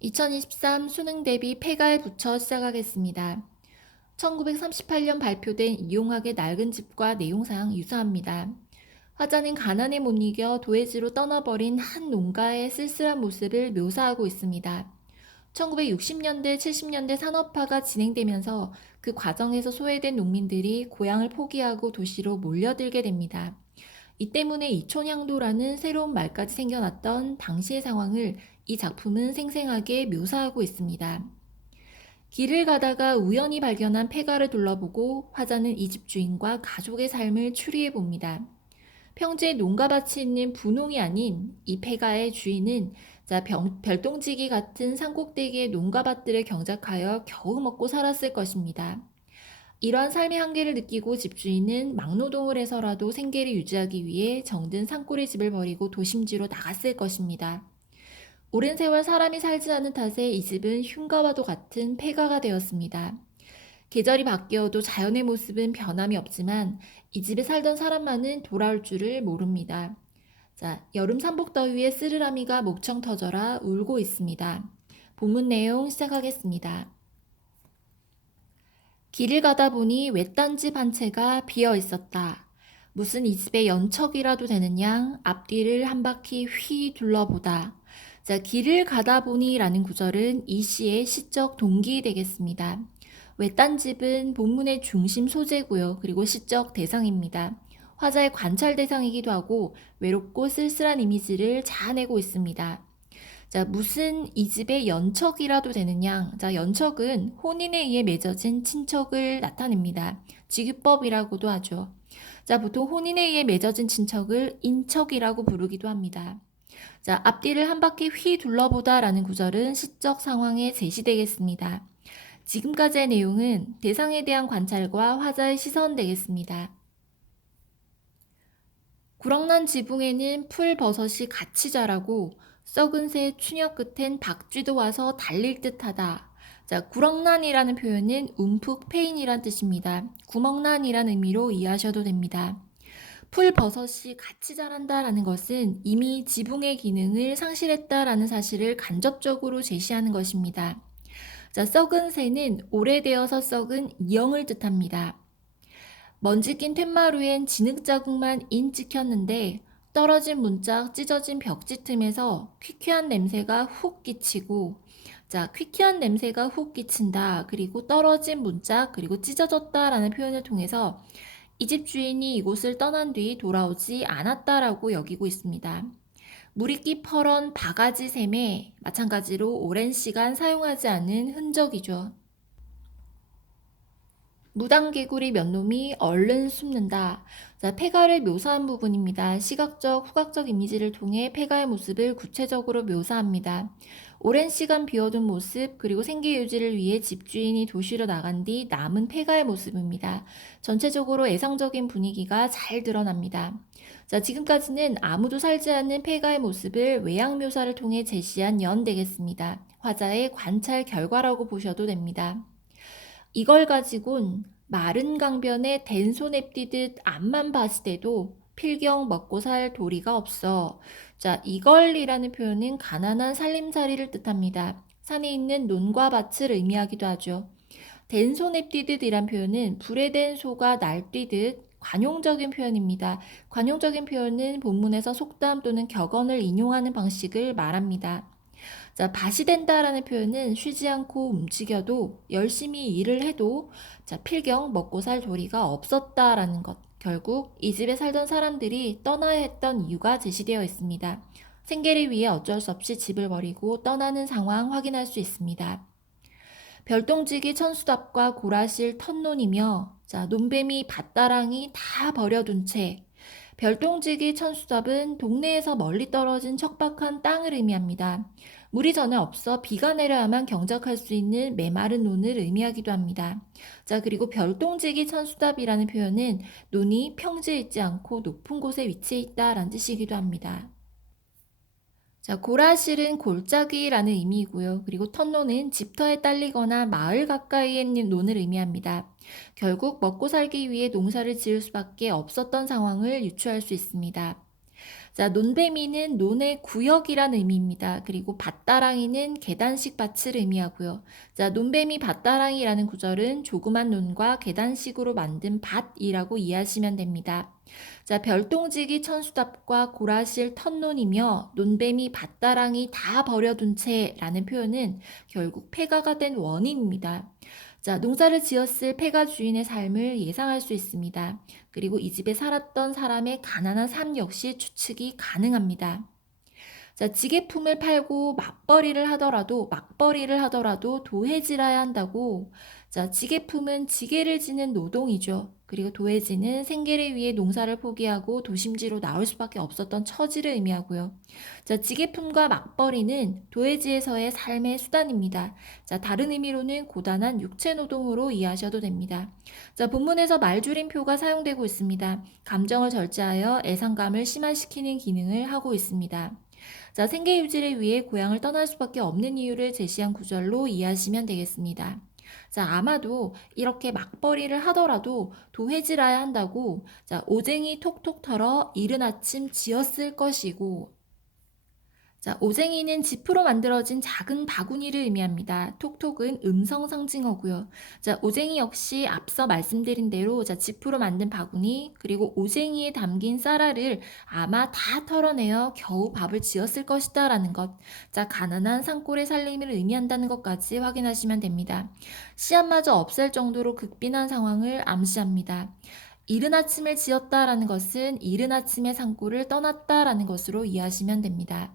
2023 수능 대비 폐가에 붙여 시작하겠습니다. 1938년 발표된 이용학의 낡은 집과 내용상 유사합니다. 화자는 가난에 못 이겨 도해지로 떠나버린 한 농가의 쓸쓸한 모습을 묘사하고 있습니다. 1960년대, 70년대 산업화가 진행되면서 그 과정에서 소외된 농민들이 고향을 포기하고 도시로 몰려들게 됩니다. 이 때문에 이촌향도라는 새로운 말까지 생겨났던 당시의 상황을 이 작품은 생생하게 묘사하고 있습니다. 길을 가다가 우연히 발견한 폐가를 둘러보고 화자는 이 집 주인과 가족의 삶을 추리해 봅니다. 평지에 농가밭이 있는 분홍이 아닌 이 폐가의 주인은 별똥지기 같은 산꼭대기의 농가밭들을 경작하여 겨우 먹고 살았을 것입니다. 이러한 삶의 한계를 느끼고 집주인은 막노동을 해서라도 생계를 유지하기 위해 정든 산골의 집을 버리고 도심지로 나갔을 것입니다. 오랜 세월 사람이 살지 않은 탓에 이 집은 흉가와도 같은 폐가가 되었습니다. 계절이 바뀌어도 자연의 모습은 변함이 없지만 이 집에 살던 사람만은 돌아올 줄을 모릅니다. 자, 여름 삼복더위에 쓰르라미가 목청 터져라 울고 있습니다. 본문 내용 시작하겠습니다. 길을 가다 보니 외딴 집 한 채가 비어 있었다. 무슨 이 집의 연척이라도 되는 양 앞뒤를 한 바퀴 휘 둘러보다. 자, 길을 가다 보니 라는 구절은 이 시의 시적 동기 되겠습니다. 외딴 집은 본문의 중심 소재고요. 그리고 시적 대상입니다. 화자의 관찰 대상이기도 하고 외롭고 쓸쓸한 이미지를 자아내고 있습니다. 자, 무슨 이 집의 연척이라도 되는 양. 자, 연척은 혼인에 의해 맺어진 친척을 나타냅니다. 직유법이라고도 하죠. 자, 보통 혼인에 의해 맺어진 친척을 인척이라고 부르기도 합니다. 자, 앞뒤를 한 바퀴 휘 둘러보다 라는 구절은 시적 상황에 제시되겠습니다. 지금까지의 내용은 대상에 대한 관찰과 화자의 시선 되겠습니다. 구렁난 지붕에는 풀버섯이 같이 자라고 썩은 새 추녀 끝엔 박쥐도 와서 달릴 듯하다. 자, 구렁난이라는 표현은 움푹 패인이란 뜻입니다. 구멍난이란 의미로 이해하셔도 됩니다. 풀버섯이 같이 자란다라는 것은 이미 지붕의 기능을 상실했다라는 사실을 간접적으로 제시하는 것입니다. 자, 썩은 새는 오래되어서 썩은 이형을 뜻합니다. 먼지 낀 툇마루엔 진흙자국만 인 찍혔는데 떨어진 문짝 찢어진 벽지 틈에서 퀴퀴한 냄새가 훅 끼치고, 자, 퀴퀴한 냄새가 훅 끼친다, 그리고 떨어진 문짝, 그리고 찢어졌다라는 표현을 통해서 이 집 주인이 이곳을 떠난 뒤 돌아오지 않았다라고 여기고 있습니다. 무리끼 퍼런 바가지 샘에 마찬가지로 오랜 시간 사용하지 않은 흔적이죠. 무당개구리 몇 놈이 얼른 숨는다. 자, 폐가를 묘사한 부분입니다. 시각적, 후각적 이미지를 통해 폐가의 모습을 구체적으로 묘사합니다. 오랜 시간 비워둔 모습, 그리고 생계 유지를 위해 집주인이 도시로 나간 뒤 남은 폐가의 모습입니다. 전체적으로 애상적인 분위기가 잘 드러납니다. 자, 지금까지는 아무도 살지 않는 폐가의 모습을 외양 묘사를 통해 제시한 연 되겠습니다. 화자의 관찰 결과라고 보셔도 됩니다. 이걸 가지곤 마른 강변에 된소 냅디듯 앞만 봤을 때도 필경 먹고 살 도리가 없어. 자, 이걸이라는 표현은 가난한 살림살이를 뜻합니다. 산에 있는 논과 밭을 의미하기도 하죠. 된소 냅디듯이란 표현은 불에 댄 소가 날뛰듯 관용적인 표현입니다. 관용적인 표현은 본문에서 속담 또는 격언을 인용하는 방식을 말합니다. 자, 밭이 된다라는 표현은 쉬지 않고 움직여도 열심히 일을 해도 자, 필경 먹고 살 도리가 없었다라는 것. 결국 이 집에 살던 사람들이 떠나야 했던 이유가 제시되어 있습니다. 생계를 위해 어쩔 수 없이 집을 버리고 떠나는 상황 확인할 수 있습니다. 별똥지기 천수답과 고라실 턴논이며 자, 논뱀이 밭다랑이 다 버려둔 채 별똥지기 천수답은 동네에서 멀리 떨어진 척박한 땅을 의미합니다. 물이 전에 없어 비가 내려야만 경작할 수 있는 메마른 논을 의미하기도 합니다. 자, 그리고 별똥지기 천수답이라는 표현은 논이 평지에 있지 않고 높은 곳에 위치해 있다라는 뜻이기도 합니다. 자, 고라실은 골짜기라는 의미이고요. 그리고 턴노는 집터에 딸리거나 마을 가까이에 있는 논을 의미합니다. 결국 먹고 살기 위해 농사를 지을 수밖에 없었던 상황을 유추할 수 있습니다. 자, 논배미는 논의 구역이란 의미입니다. 그리고 밭다랑이는 계단식 밭을 의미하고요. 자, 논배미 밭다랑이라는 구절은 조그만 논과 계단식으로 만든 밭이라고 이해하시면 됩니다. 자, 별똥지기 천수답과 고라실 턴논이며 논배미 밭다랑이 다 버려둔 채라는 표현은 결국 폐가가 된 원인입니다. 자, 농사를 지었을 폐가 주인의 삶을 예상할 수 있습니다. 그리고 이 집에 살았던 사람의 가난한 삶 역시 추측이 가능합니다. 자, 지게품을 팔고 막벌이를 하더라도 도해지라야 한다고. 자, 지게품은 지게를 지는 노동이죠. 그리고 도해지는 생계를 위해 농사를 포기하고 도심지로 나올 수밖에 없었던 처지를 의미하고요. 자, 지게품과 막벌이는 도해지에서의 삶의 수단입니다. 자, 다른 의미로는 고단한 육체 노동으로 이해하셔도 됩니다. 자, 본문에서 말줄임표가 사용되고 있습니다. 감정을 절제하여 애상감을 심화시키는 기능을 하고 있습니다. 자, 생계 유지를 위해 고향을 떠날 수밖에 없는 이유를 제시한 구절로 이해하시면 되겠습니다. 자, 아마도 이렇게 막벌이를 하더라도 도해지라야 한다고, 자, 오쟁이 톡톡 털어 이른 아침 지었을 것이고, 자, 오쟁이는 지프로 만들어진 작은 바구니를 의미합니다. 톡톡은 음성 상징어고요. 자, 오쟁이 역시 앞서 말씀드린 대로 자, 지프로 만든 바구니 그리고 오쟁이에 담긴 쌀알을 아마 다 털어내어 겨우 밥을 지었을 것이다 라는 것. 자, 가난한 산골의 살림을 의미한다는 것까지 확인하시면 됩니다. 씨앗마저 없앨 정도로 극빈한 상황을 암시합니다. 이른 아침을 지었다라는 것은 이른 아침에 산골을 떠났다라는 것으로 이해하시면 됩니다.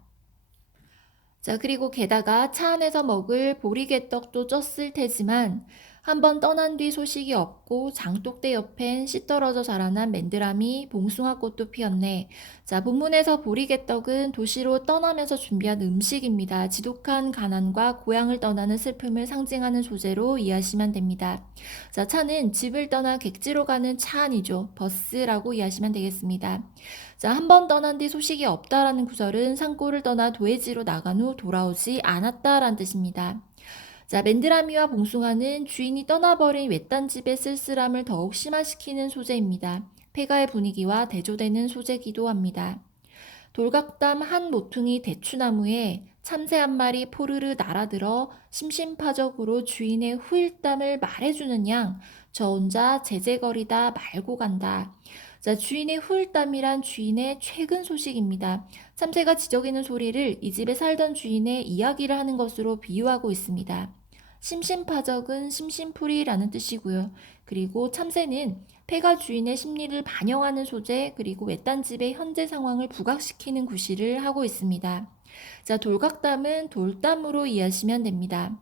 자, 그리고 게다가 차 안에서 먹을 보리개떡도 쪘을 테지만 한번 떠난 뒤 소식이 없고 장독대 옆엔 씨 떨어져 자라난 맨드라미, 봉숭아꽃도 피었네. 자, 본문에서 보리개떡은 도시로 떠나면서 준비한 음식입니다. 지독한 가난과 고향을 떠나는 슬픔을 상징하는 소재로 이해하시면 됩니다. 자, 차는 집을 떠나 객지로 가는 차 안이죠. 버스라고 이해하시면 되겠습니다. 자, 한 번 떠난 뒤 소식이 없다라는 구절은 산골을 떠나 도해지로 나간 후 돌아오지 않았다라는 뜻입니다. 자, 맨드라미와 봉숭아는 주인이 떠나버린 외딴 집의 쓸쓸함을 더욱 심화시키는 소재입니다. 폐가의 분위기와 대조되는 소재기도 합니다. 돌각담 한 모퉁이 대추나무에 참새 한 마리 포르르 날아들어 심심파적으로 주인의 후일담을 말해주는 양, 저 혼자 제재거리다 말고 간다. 자, 주인의 후일담이란 주인의 최근 소식입니다. 참새가 지저귀는 소리를 이 집에 살던 주인의 이야기를 하는 것으로 비유하고 있습니다. 심심파적은 심심풀이라는 뜻이고요. 그리고 참새는 폐가 주인의 심리를 반영하는 소재, 그리고 외딴 집의 현재 상황을 부각시키는 구실을 하고 있습니다. 자, 돌각담은 돌담으로 이해하시면 됩니다.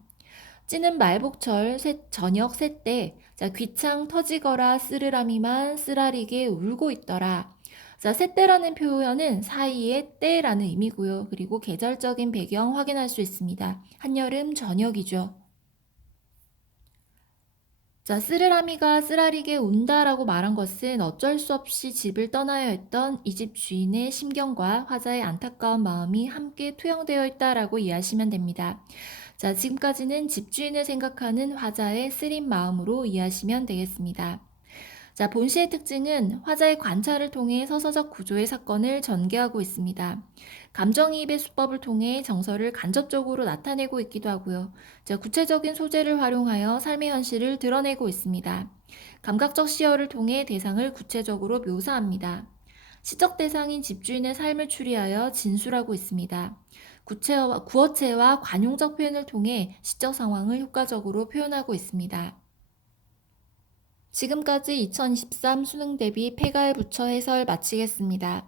찌는 말복철 저녁 새때, 자, 귀창 터지거라 쓰르라미만 쓰라리게 울고 있더라. 자, 새때라는 표현은 사이에 때라는 의미고요. 그리고 계절적인 배경 확인할 수 있습니다. 한여름 저녁이죠. 자, 쓰르라미가 쓰라리게 운다라고 말한 것은 어쩔 수 없이 집을 떠나야 했던 이 집 주인의 심경과 화자의 안타까운 마음이 함께 투영되어 있다라고 이해하시면 됩니다. 자, 지금까지는 집주인을 생각하는 화자의 쓰린 마음으로 이해하시면 되겠습니다. 자, 본시의 특징은 화자의 관찰을 통해 서서적 구조의 사건을 전개하고 있습니다. 감정이입의 수법을 통해 정서를 간접적으로 나타내고 있기도 하고요. 자, 구체적인 소재를 활용하여 삶의 현실을 드러내고 있습니다. 감각적 시야를 통해 대상을 구체적으로 묘사합니다. 시적 대상인 집주인의 삶을 추리하여 진술하고 있습니다. 구어체와 관용적 표현을 통해 시적 상황을 효과적으로 표현하고 있습니다. 지금까지 2023 수능 대비 폐가에 붙여 해설 마치겠습니다.